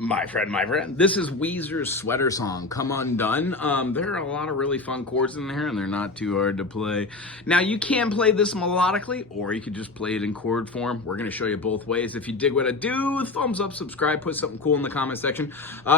My friend, this is Weezer's Sweater Song, Come Undone. There are a lot of really fun chords in there, and they're not too hard to play. Now, you can play this melodically, or you could just play it in chord form. We're going to show you both ways. If you dig what I do, thumbs up, subscribe, put something cool in the comment section.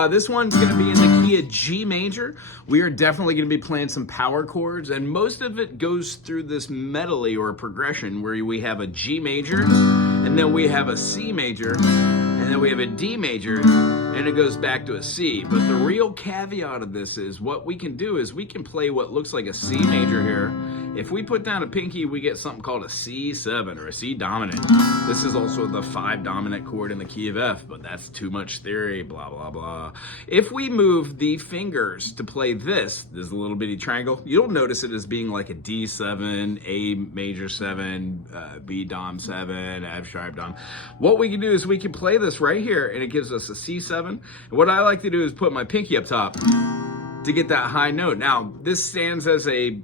This one's going to be in the key of G major. We are definitely going to be playing some power chords, and most of it goes through this medley or progression where we have a G major, and then we have a C major, and then we have a D major, and it goes back to a C. But the real caveat of this is what we can do is we can play what looks like a C major here. If we put down a pinky, we get something called a C7 or a C dominant. This is also the 5 dominant chord in the key of F, but that's too much theory, blah, blah, blah. If we move the fingers to play this little bitty triangle, you'll notice it as being like a D7, A major 7, B dom 7, F sharp dom. What we can do is we can play this right here, and it gives us a C7. And what I like to do is put my pinky up top to get that high note. Now, this stands as a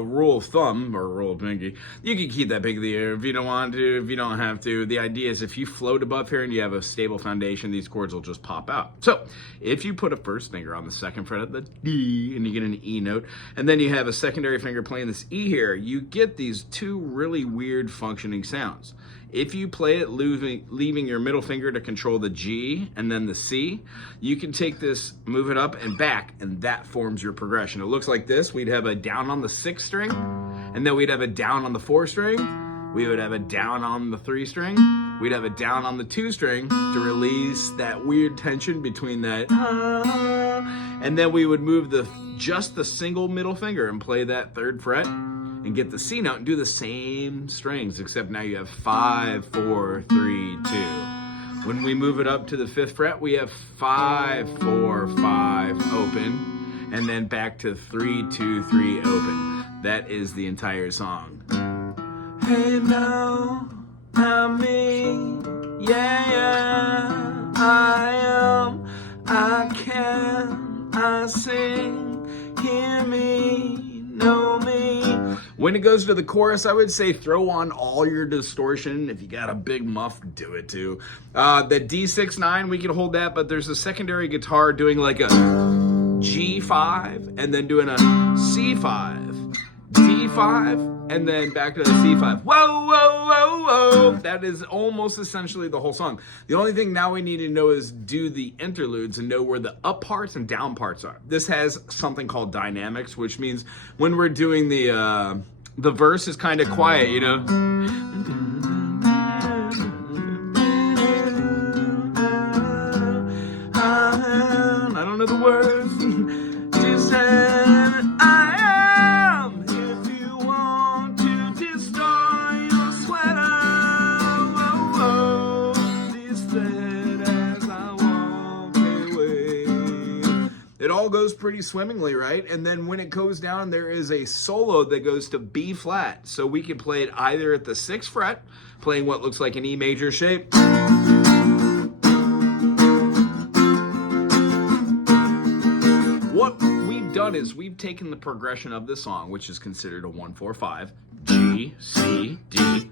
rule of thumb or a rule of pinky. You can keep that pinky in the air if you don't want to, if you don't have to. The idea is if you float above here and you have a stable foundation, these chords will just pop out. So if you put a first finger on the second fret of the D and you get an E note, and then you have a secondary finger playing this E here, you get these two really weird functioning sounds. If you play it leaving your middle finger to control the G and then the C, you can take this, move it up and back, and that forms your progression. It looks like this. We'd have a down on the 6th string, and then we'd have a down on the 4th string. We would have a down on the 3 string. We'd have a down on the 2 string to release that weird tension between that, and then we would move just the single middle finger and play that 3rd fret and get the C note and do the same strings, except now you have 5, 4, 3, 2. When we move it up to the 5th fret, we have 5, 4, 5 open, and then back to 3, 2, 3 open. That is the entire song. Hey now, I'm me, yeah, I am, I can, I sing, hear me, know me. When it goes to the chorus, I would say throw on all your distortion. If you got a big muff, do it too. The D6-9, we can hold that, but there's a secondary guitar doing like a G5 and then doing a C5, D5, and then back to the C5. Whoa, whoa, whoa, whoa. That is almost essentially the whole song. The only thing now we need to know is do the interludes and know where the up parts and down parts are. This has something called dynamics, which means when we're doing the verse is kind of quiet, you know. I don't know the words. Just said I am. If you want to destroy your sweater, just as I walk away. It all goes pretty swimmingly, right? And then when it goes down, there is a solo that goes to B flat. So we can play it either at the 6th fret, playing what looks like an E major shape. What we've done is we've taken the progression of the song, which is considered a 1-4-5, G, C, D,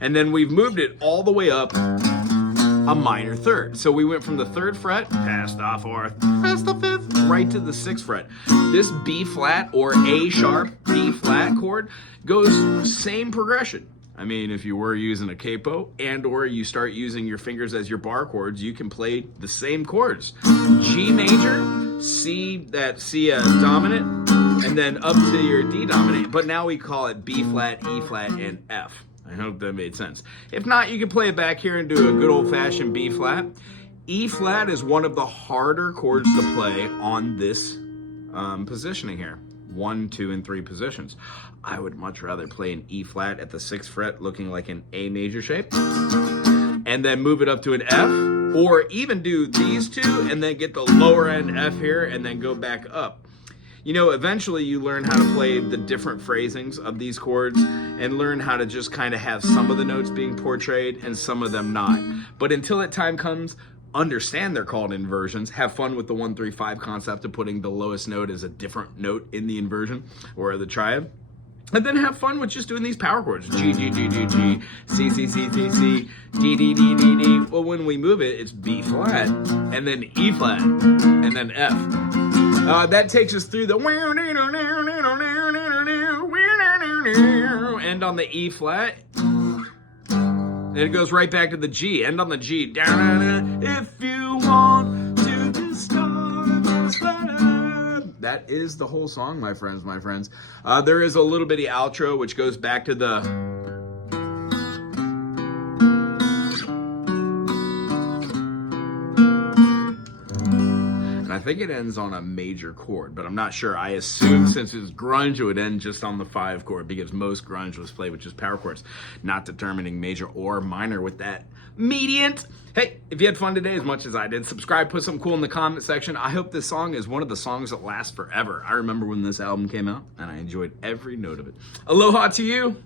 and then we've moved it all the way up a minor 3rd. So we went from the 3rd fret, past the 4th, past the 5th, right to the 6th fret. This B flat or A sharp B flat chord goes same progression. I mean, if you were using a capo and or you start using your fingers as your bar chords, you can play the same chords. G major, C, that C dominant, and then up to your D dominant. But now we call it B flat, E flat, and F. I hope that made sense. If not, you can play it back here and do a good old-fashioned B flat. E flat is one of the harder chords to play on this positioning here. 1, 2, and 3 positions. I would much rather play an E flat at the 6th fret looking like an A major shape, and then move it up to an F, or even do these two and then get the lower end F here and then go back up. You know, eventually you learn how to play the different phrasings of these chords and learn how to just kind of have some of the notes being portrayed and some of them not. But until that time comes, understand they're called inversions. Have fun with the 1-3-5 concept of putting the lowest note as a different note in the inversion or the triad. And then have fun with just doing these power chords. G, G, G, G, G, C, C, C, C, C, D, D, D, D, D. Well, when we move it, it's B flat, and then E flat, and then F. That takes us through the end on the E flat. And it goes right back to the G. End on the G. If you want to discover the sweater. That is the whole song, my friends, my friends. There is a little bitty outro which goes back to the... I think it ends on a major chord, but I'm not sure. I assume since it's grunge, it would end just on the 5 chord because most grunge was played with just power chords, not determining major or minor with that median. Hey, if you had fun today as much as I did, subscribe, put something cool in the comment section. I hope this song is one of the songs that lasts forever. I remember when this album came out, and I enjoyed every note of it. Aloha to you.